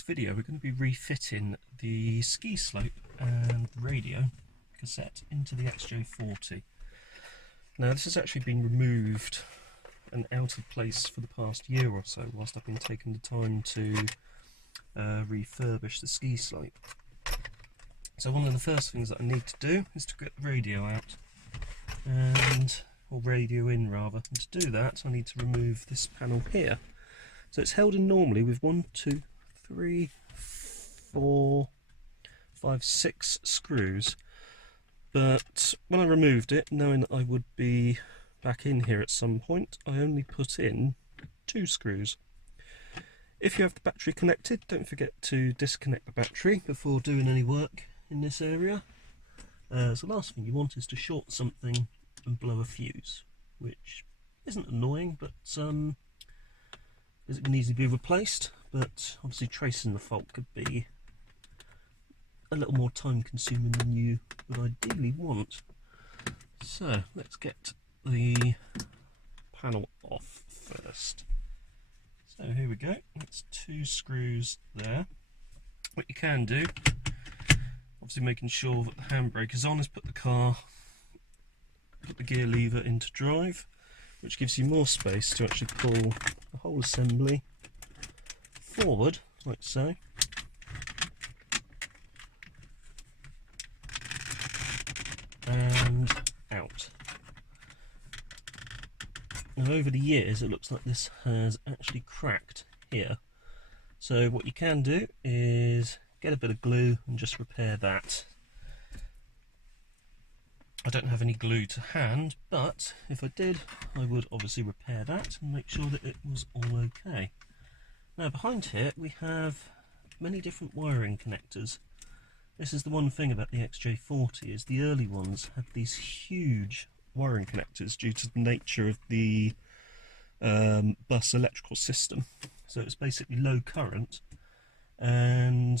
today's video we're going to be refitting the ski slope and radio cassette into the XJ40. Now this has actually been removed and out of place for the past year or so whilst I've been taking the time to refurbish the ski slope. So one of the first things that I need to do is to get the radio out, or radio in rather, and to do that I need to remove this panel here. So it's held in normally with 1, 2, 3, 4, 5, 6 screws, but when I removed it, knowing that I would be back in here at some point, I only put in 2 screws. If you have the battery connected, don't forget to disconnect the battery before doing any work in this area. So the last thing you want is to short something and blow a fuse, which isn't annoying, but it can easily be replaced, but obviously tracing the fault could be a little more time consuming than you would ideally want. So let's get the panel off first. So here we go, that's 2 screws there. What you can do, obviously making sure that the handbrake is on, is put the gear lever into drive, which gives you more space to actually pull the whole assembly forward, like so. And out. Now over the years it looks like this has actually cracked here. So what you can do is get a bit of glue and just repair that. I don't have any glue to hand, but if I did, I would obviously repair that and make sure that it was all okay. Now behind here we have many different wiring connectors. This is the one thing about the XJ40, is the early ones had these huge wiring connectors due to the nature of the bus electrical system. So it's basically low current, and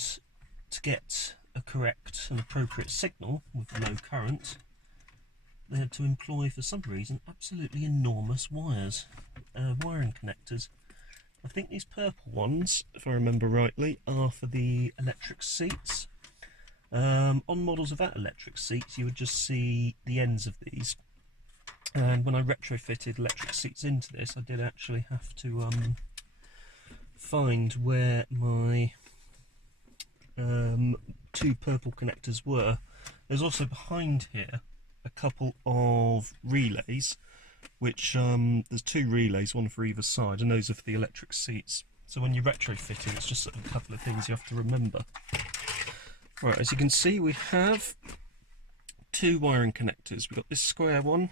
to get a correct and appropriate signal with low current, they had to employ, for some reason, absolutely enormous wiring connectors. I think these purple ones, if I remember rightly, are for the electric seats. On models without electric seats you would just see the ends of these, and when I retrofitted electric seats into this I did actually have to find where my 2 purple connectors were. There's also behind here a couple of relays, which there's 2 relays, one for either side, and those are for the electric seats. So when you're retrofitting, it's just a couple of things you have to remember. Right, as you can see, we have 2 wiring connectors. We've got this square one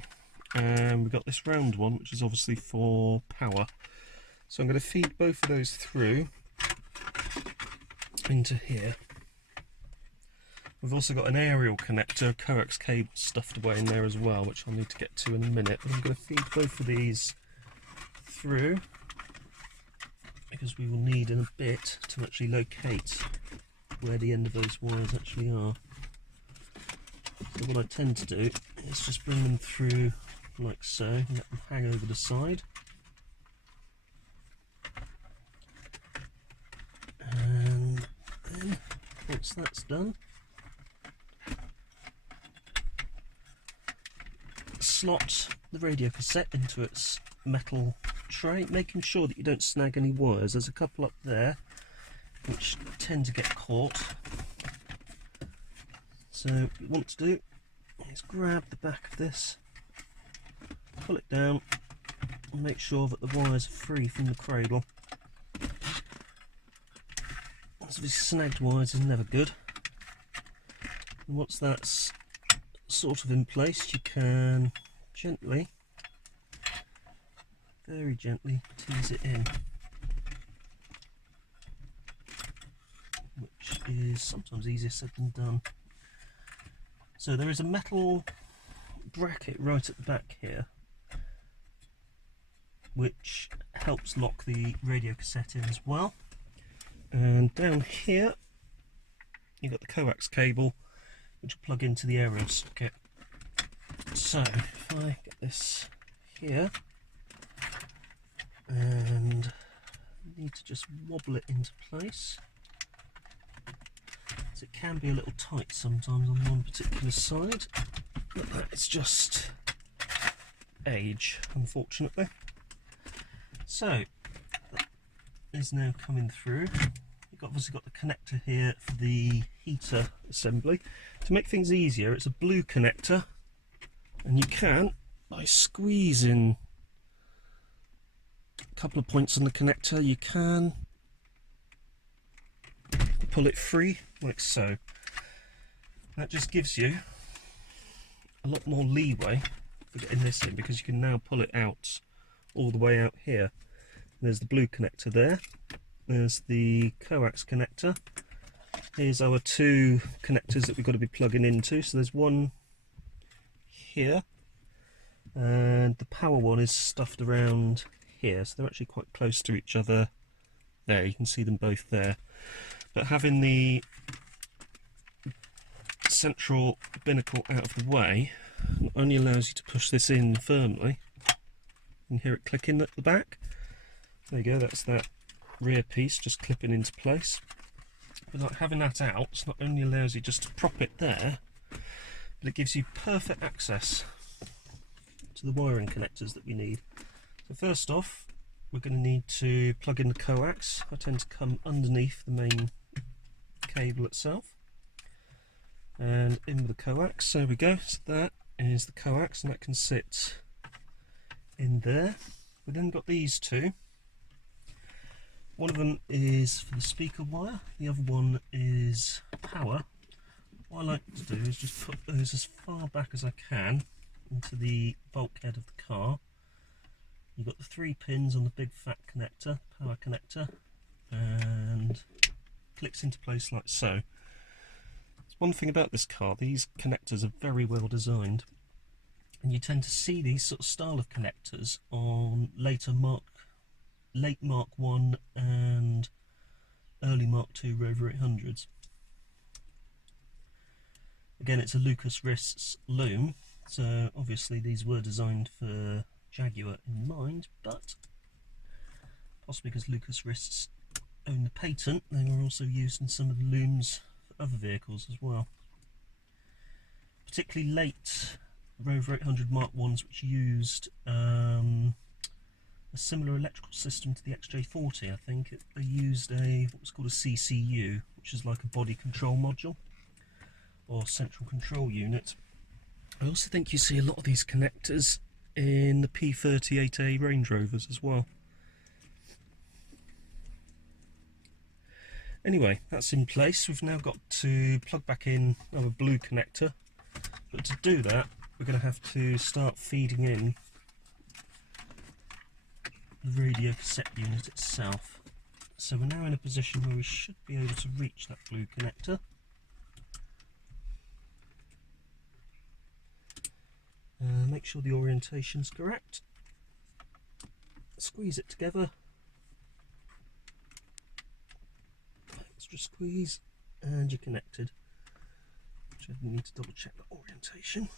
and we've got this round one, which is obviously for power. So I'm going to feed both of those through into here. We've also got an aerial connector, coax cable stuffed away in there as well, which I'll need to get to in a minute, but I'm going to feed both of these through because we will need in a bit to actually locate where the end of those wires actually are. So what I tend to do is just bring them through like so, and let them hang over the side. And then once that's done, slot the radio cassette into its metal tray, making sure that you don't snag any wires. There's a couple up there which tend to get caught. So what you want to do is grab the back of this, pull it down and make sure that the wires are free from the cradle. So these snagged wires is never good. And once that's sort of in place, you can gently, very gently, tease it in, which is sometimes easier said than done. So there is a metal bracket right at the back here which helps lock the radio cassette in as well, and down here you've got the coax cable which will plug into the aerial socket. So if I get this here and I need to just wobble it into place, can be a little tight sometimes on one particular side, but it's just age, unfortunately. So that is now coming through. You've obviously got the connector here for the heater assembly. To make things easier, it's a blue connector, and you can, by squeezing a couple of points on the connector, you can pull it free like so. That just gives you a lot more leeway for getting this in, because you can now pull it out all the way out here. There's the blue connector there, there's the coax connector, here's our two connectors that we've got to be plugging into. So there's one here, and the power one is stuffed around here, so they're actually quite close to each other there. You can see them both there. But having the central binnacle out of the way not only allows you to push this in firmly, you can hear it clicking at the back. There you go, that's that rear piece just clipping into place. But like having that out not only allows you just to prop it there, but it gives you perfect access to the wiring connectors that we need. So first off, we're going to need to plug in the coax. I tend to come underneath the main cable itself and in with the coax. There we go, so that is the coax, and that can sit in there. We've then got these two. One of them is for the speaker wire, the other one is power. What I like to do is just put those as far back as I can into the bulkhead of the car. You've got the 3 pins on the big fat connector, power connector, and clicks into place like so. There's one thing about this car, these connectors are very well designed, and you tend to see these sort of style of connectors on late Mark 1 and early Mark 2 Rover 800s. Again, it's a Lucas Wrists loom, so obviously these were designed for Jaguar in mind, but possibly because Lucas Wrists own the patent, they were also used in some of the looms for other vehicles as well. Particularly late Rover 800 Mark 1s, which used a similar electrical system to the XJ40, I think. They used what was called a CCU, which is like a body control module or central control unit. I also think you see a lot of these connectors in the P38A Range Rovers as well. Anyway, that's in place. We've now got to plug back in our blue connector, but to do that we're going to have to start feeding in the radio cassette unit itself. So we're now in a position where we should be able to reach that blue connector. Make sure the orientation's correct. Squeeze it together. Extra squeeze, and you're connected. Which I need to double check the orientation.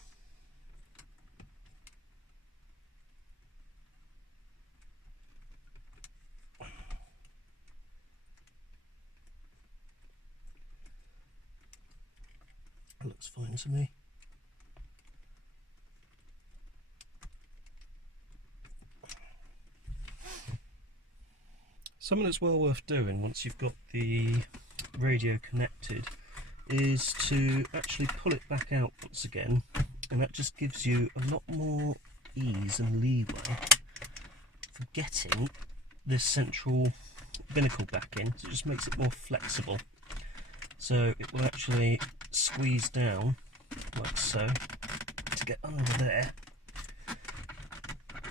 That looks fine to me. Something that's well worth doing once you've got the radio connected is to actually pull it back out once again, and that just gives you a lot more ease and leeway for getting this central binnacle back in. So it just makes it more flexible. So it will actually squeeze down like so to get under there,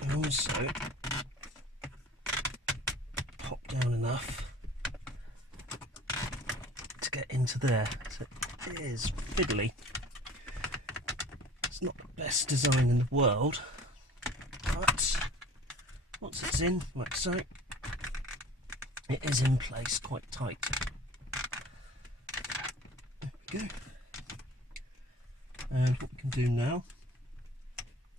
and also pop down enough to get into there. So it is fiddly. It's not the best design in the world, but once it's in like so, it is in place quite tight. There we go. And what we can do now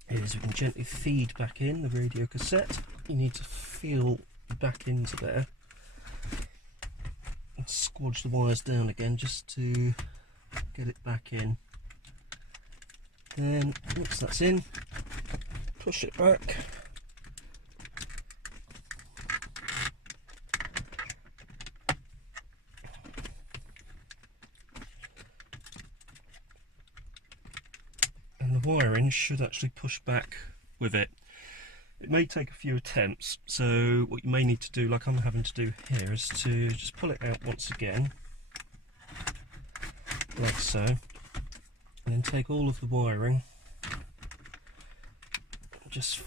is we can gently feed back in the radio cassette. You need to feel back into there and squodge the wires down again just to get it back in. Then once that's in, push it back. And the wiring should actually push back with it. It may take a few attempts, so what you may need to do, like I'm having to do here, is to just pull it out once again, like so, and then take all of the wiring, just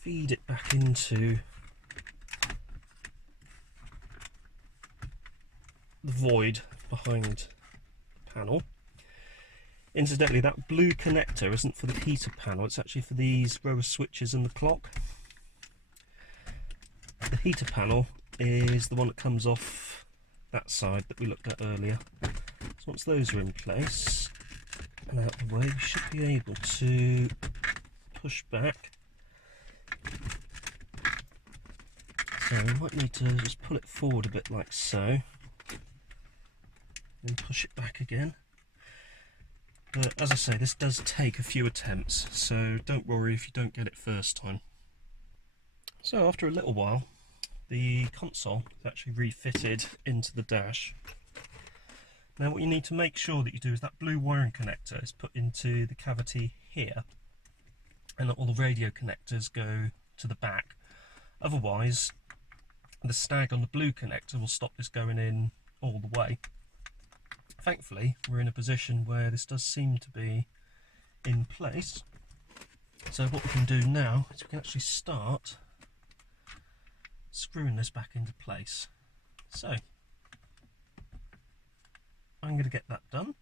feed it back into the void behind the panel. Incidentally, that blue connector isn't for the heater panel, it's actually for these row of switches and the clock. The heater panel is the one that comes off that side that we looked at earlier. So once those are in place and out of the way, we should be able to push back. So we might need to just pull it forward a bit like so, and push it back again. But as I say, this does take a few attempts, so don't worry if you don't get it first time. So after a little while, the console is actually refitted into the dash. Now what you need to make sure that you do is that blue wiring connector is put into the cavity here, and that all the radio connectors go to the back. Otherwise, the snag on the blue connector will stop this going in all the way. Thankfully, we're in a position where this does seem to be in place. So what we can do now is we can actually start screwing this back into place. So I'm going to get that done,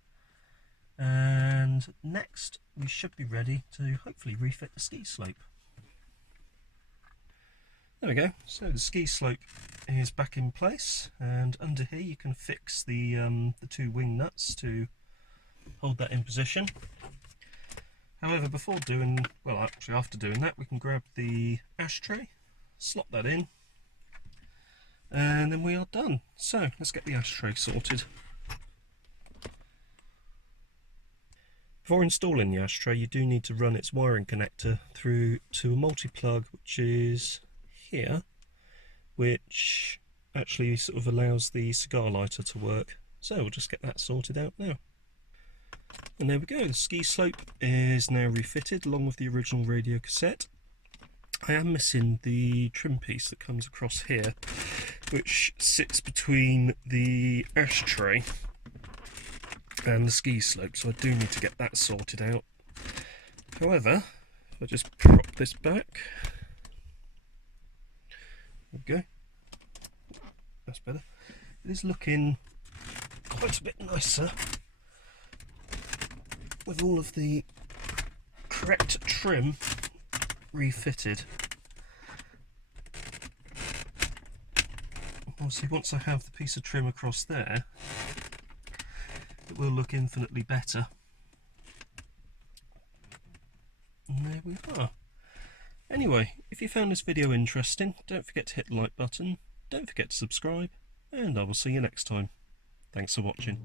and next we should be ready to hopefully refit the ski slope. There we go, so the ski slope is back in place, and under here you can fix the two wing nuts to hold that in position. However, before doing, well actually after doing that, we can grab the ashtray, slot that in, and then we are done. So let's get the ashtray sorted. Before installing the ashtray, you do need to run its wiring connector through to a multi-plug, which is here, which actually sort of allows the cigar lighter to work. So we'll just get that sorted out now. And there we go, the ski slope is now refitted along with the original radio cassette. I am missing the trim piece that comes across here, which sits between the ashtray and the ski slope, so I do need to get that sorted out. However, if I just prop this back, there we go, that's better. It is looking quite a bit nicer with all of the correct trim refitted. Obviously once I have the piece of trim across there, it will look infinitely better. And there we are. Anyway, if you found this video interesting, don't forget to hit the like button, don't forget to subscribe, and I will see you next time. Thanks for watching.